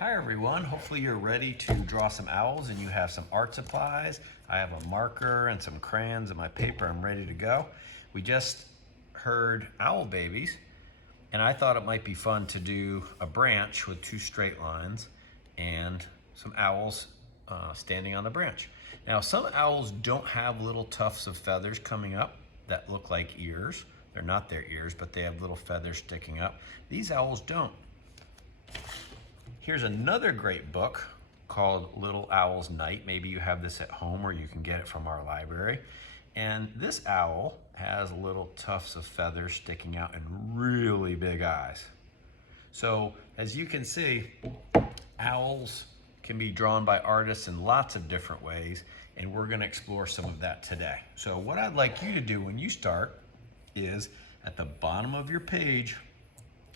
Hi everyone, hopefully you're ready to draw some owls and you have some art supplies. I have a marker and some crayons and my paper. I'm ready to go. We just heard owl babies and I thought it might be fun to do a branch with two straight lines and some owls standing on the branch. Now some owls don't have little tufts of feathers coming up that look like ears. They're not their ears, but they have little feathers sticking up. These owls don't. Here's another great book called Little Owl's Night. Maybe you have this at home or you can get it from our library. And this owl has little tufts of feathers sticking out and really big eyes. So as you can see, owls can be drawn by artists in lots of different ways, and we're going to explore some of that today. So what I'd like you to do when you start is at the bottom of your page,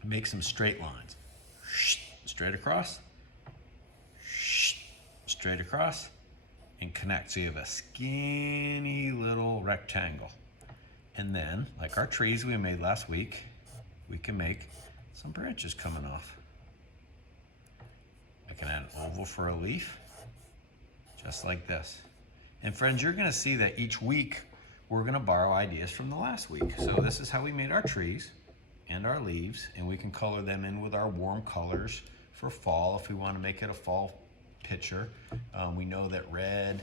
make some straight lines. Straight across, straight across, and connect. So you have a skinny little rectangle. And then, like our trees we made last week, we can make some branches coming off. I can add an oval for a leaf, just like this. And friends, you're gonna see that each week we're gonna borrow ideas from the last week. So this is how we made our trees and our leaves, and we can color them in with our warm colors for fall if we want to make it a fall picture. We know that red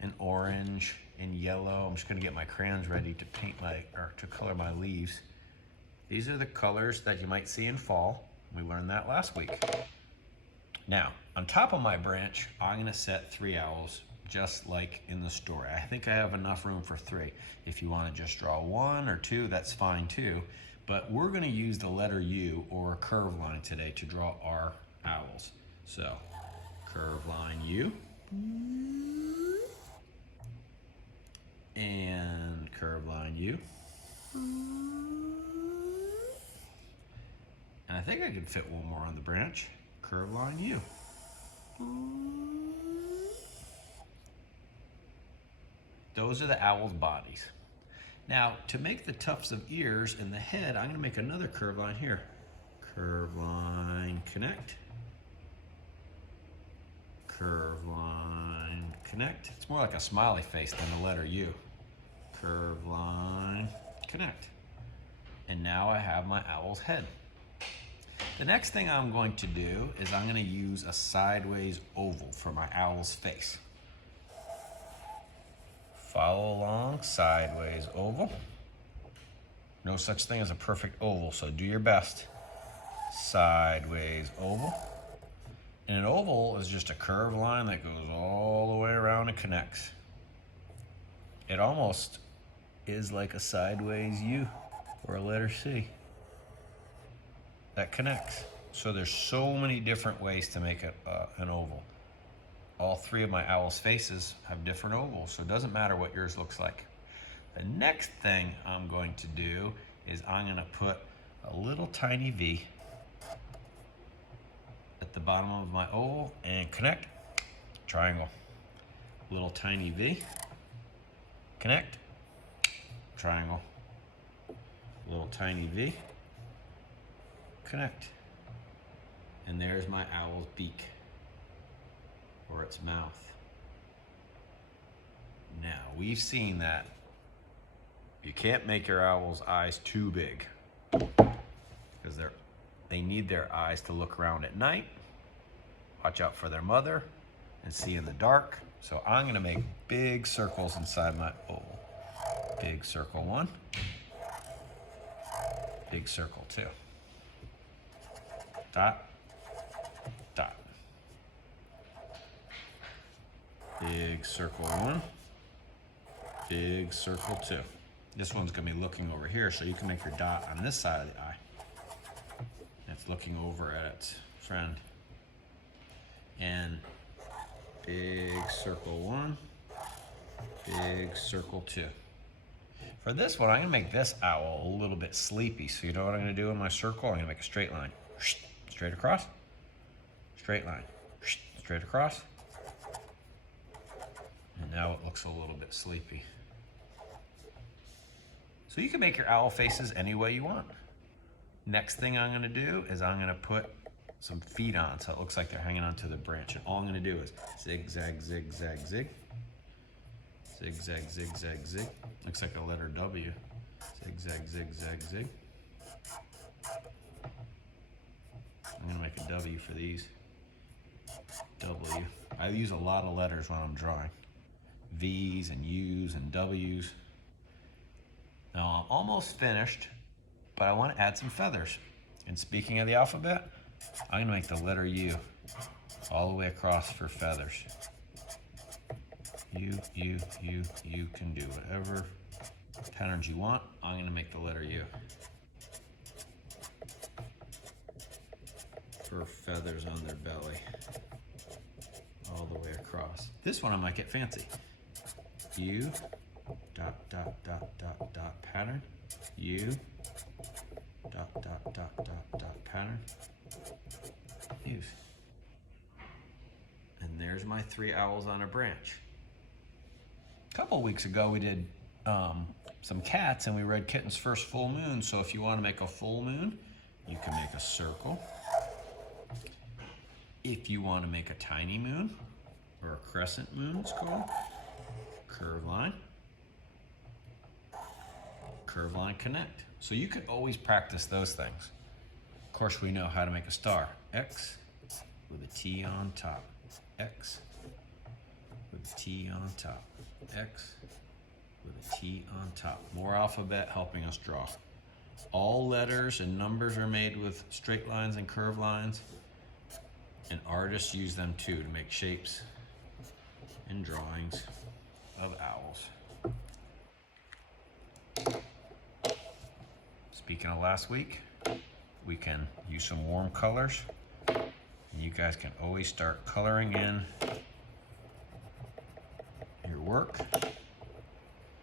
and orange and yellow, I'm just going to get my crayons ready to paint to color my leaves. These are the colors that you might see in fall. We learned that last week. Now, on top of my branch, I'm going to set 3 owls just like in the story. I think I have enough room for 3. If you want to just draw 1 or 2, that's fine too. But we're going to use the letter U or a curve line today to draw our owls. So, curve line U. And curve line U. And I think I could fit one more on the branch. Curve line U. Those are the owl's bodies. Now, to make the tufts of ears and the head, I'm going to make another curve line here. Curve line, connect. Curve line, connect. It's more like a smiley face than the letter U. Curve line, connect. And now I have my owl's head. The next thing I'm going to do is I'm going to use a sideways oval for my owl's face. Follow along, sideways oval. No such thing as a perfect oval, so do your best. Sideways oval. And an oval is just a curved line that goes all the way around and connects. It almost is like a sideways U or a letter C that connects. So there's so many different ways to make an oval. All 3 of my owl's faces have different ovals, so it doesn't matter what yours looks like. The next thing I'm going to do is I'm going to put a little tiny V at the bottom of my oval and connect, triangle. Little tiny V, connect, triangle. Little tiny V, connect. And there's my owl's beak, or its mouth. Now, we've seen that you can't make your owl's eyes too big because they need their eyes to look around at night, watch out for their mother, and see in the dark. So I'm going to make big circles inside my oval. Big circle 1, big circle 2. Dot, dot. Big circle 1, big circle 2. This one's going to be looking over here, so you can make your dot on this side of the eye. It's looking over at its friend. And big circle 1, big circle 2. For this one, I'm going to make this owl a little bit sleepy. So you know what I'm going to do in my circle? I'm going to make a straight line. Straight across, straight line, straight across. And now it looks a little bit sleepy. So you can make your owl faces any way you want. Next thing I'm going to do is I'm going to put some feet on, so it looks like they're hanging onto the branch. And all I'm gonna do is zig, zag, zig, zag, zig. Zig, zag, zig, zag, zig. Looks like a letter W. Zig, zag, zig, zag, zig. I'm gonna make a W for these. W. I use a lot of letters when I'm drawing. V's and U's and W's. Now I'm almost finished, but I want to add some feathers. And speaking of the alphabet, I'm gonna make the letter U all the way across for feathers. You can do whatever patterns you want. I'm gonna make the letter U for feathers on their belly, all the way across. This one I might get fancy. U, dot, dot, dot, dot, dot, pattern. U, dot, dot, dot, dot, dot, pattern. Use. And there's my 3 owls on a branch. A couple weeks ago we did some cats and we read Kitten's first full moon. So if you want to make a full moon, you can make a circle. If you want to make a tiny moon, or a crescent moon it's called, curve line, connect. So you could always practice those things. Of course we know how to make a star. X with a T on top. X with a T on top. X with a T on top. More alphabet helping us draw. All letters and numbers are made with straight lines and curved lines, and artists use them too to make shapes and drawings of owls. Speaking of last week, we can use some warm colors, and you guys can always start coloring in your work.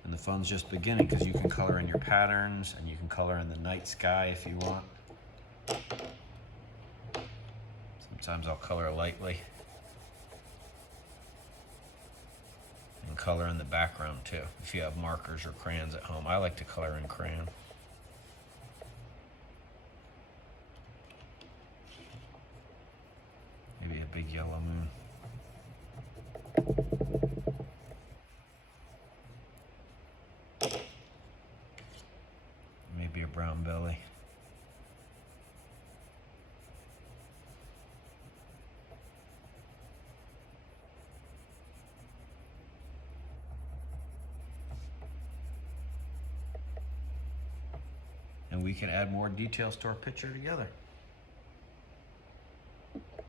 And the fun's just beginning because you can color in your patterns and you can color in the night sky if you want. Sometimes I'll color lightly and color in the background too. If you have markers or crayons at home, I like to color in crayon. Maybe a big yellow moon. Maybe a brown belly. And we can add more details to our picture together.